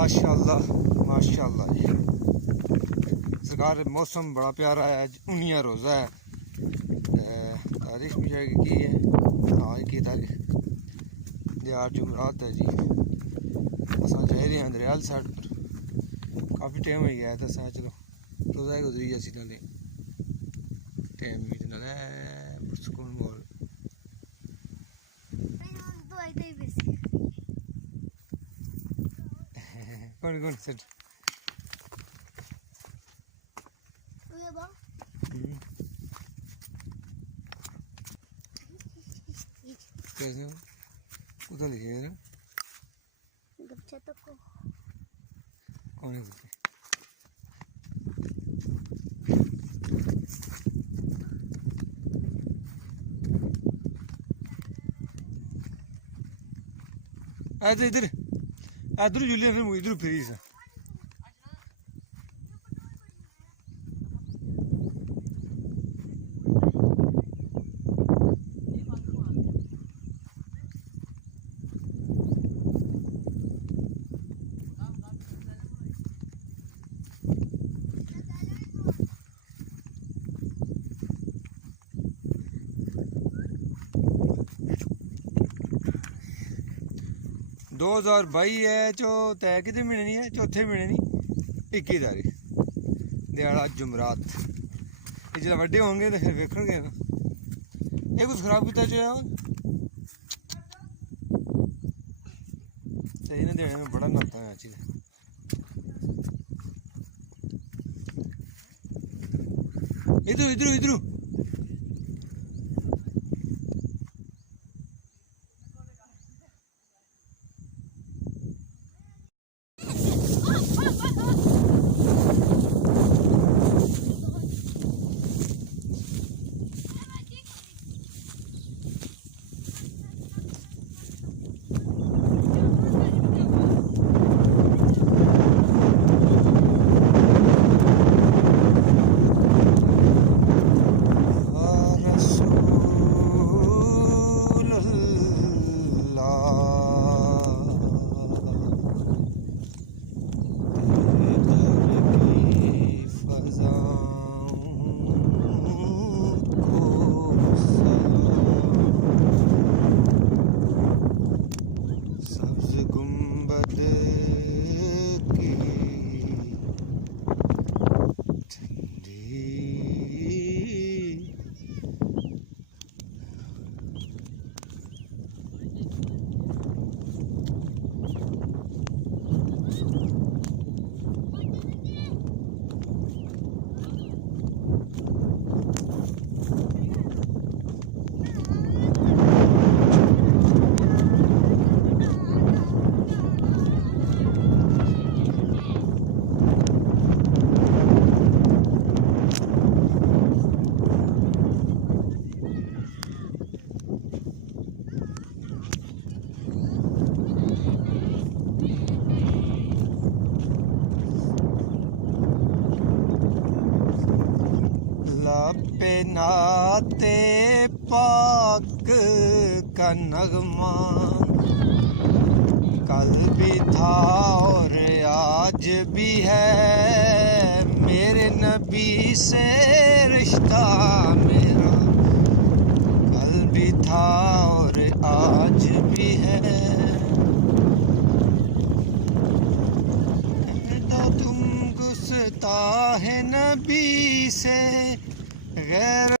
माशाल्लाह माशाल्लाह जी। सरकार मौसम बड़ा प्यारा है। 19 रोज़ा है। तारीख भी है की है आज की तारीख दिहाड़ जुमरात है जी। अस जा रहे हैं दरियाल साइड पर। काफ़ी टाइम हो गया है तो चलो रोज़ा गुजरी जैसी नाले टाइम भी नाले पुरसकून माहौल। कौन कौन सेट कैसे उधर लिखे हैं कौन है इधर इधर इधर जूलिया फिर इधर फिरी सा दो 2022 है चो तय कि महीने नहीं है चौथे महीने नहीं 21 तारीख दिहाड़ा जुमरात। ये जो बड़े होंगे तो फिर वेखणगे ना ये कुछ खराब किया जो सही ना देने में बड़ा नाता है चीज। इधर इधर इधर पे नाते पाक का नगमा कल भी था और आज भी है। मेरे नबी से रिश्ता मेरा कल भी था और आज भी है। तो तुम गुस्ताह नबी से गैर